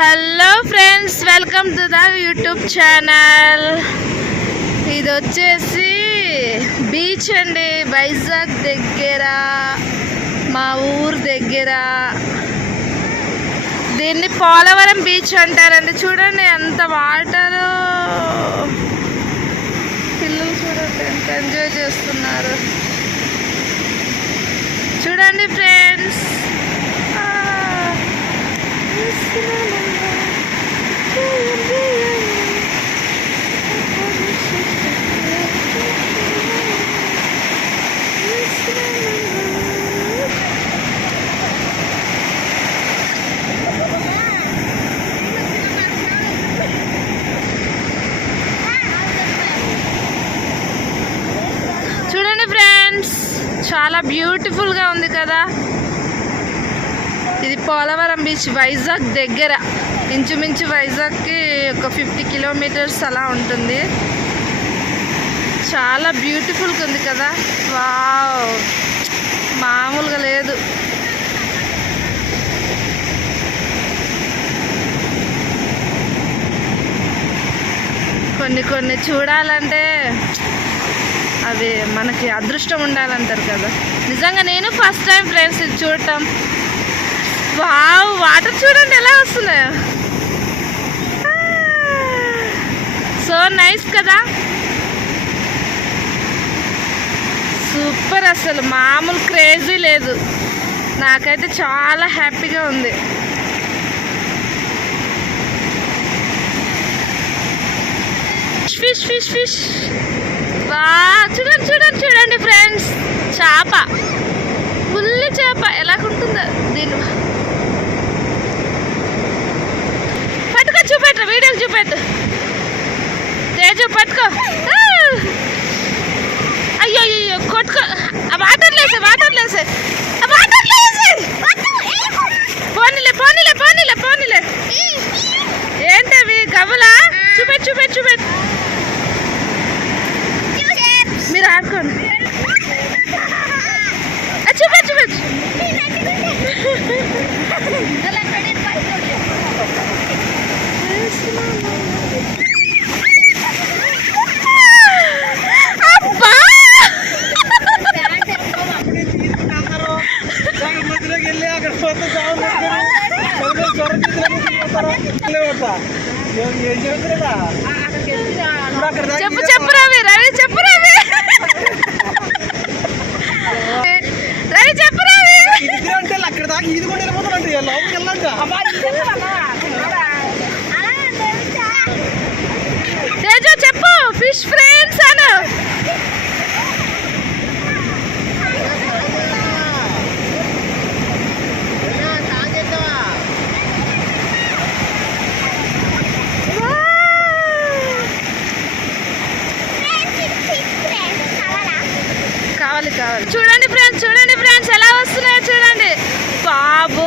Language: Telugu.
Hello friends welcome to the YouTube channel. ఇది వచ్చేసి బీచ్ అండి వైజాగ్ దగ్గర మా ఊరు దగ్గర. దీన్ని పోలవరం బీచ్ అంటారండి చూడండి ఎంత వాటర్. పిల్లలు చూడండి ఎంత ఎంజాయ్ చేస్తున్నారు. చూడండి ఫ్రెండ్స్. చాలా బ్యూటిఫుల్గా ఉంది కదా. ఇది పోలవరం బీచ్ వైజాగ్ దగ్గర. ఇంచుమించు వైజాగ్కి ఒక ఫిఫ్టీ కిలోమీటర్స్ అలా ఉంటుంది. చాలా బ్యూటిఫుల్గా ఉంది కదా. వావ్ మామూలుగా లేదు. కొన్ని కొన్ని చూడాలంటే అవి మనకి అదృష్టం ఉండాలంటారు కదా. నిజంగా నేను ఫస్ట్ టైం ఫ్రెండ్స్ ఇది చూడటం. వావ్ వాటర్ చూడండి ఎలా వస్తున్నాయో. సో నైస్ కదా. సూపర్ అసలు మామూలు క్రేజీ లేదు. నాకైతే చాలా హ్యాపీగా ఉంది. ఫిష్ ఫిష్ ఫిష్ వా చూడండి చూడండి చూడండి ఫ్రెండ్స్ చేప. ఫుల్ చేప. ఎలాగుంటుందో దీని పట్టుకో చూపెట్టు వీడియోకి చూపెట్టు. తేజు పట్టుకో చెప్పు చెప్పు రవి రవి రవి రవి చెప్పు రవి ఇది అంటే అక్కడ దాకా ఇది కూడా వెళ్ళిపోతానండి లోపలికి వెళ్ళంట తేజు చెప్పు ఫిష్ ఫ్రెండ్స్ అను కావాలి కావాలి చూడండి ఫ్రెండ్స్ చూడండి ఫ్రెండ్స్ ఎలా వస్తున్నాయో చూడండి. బాబు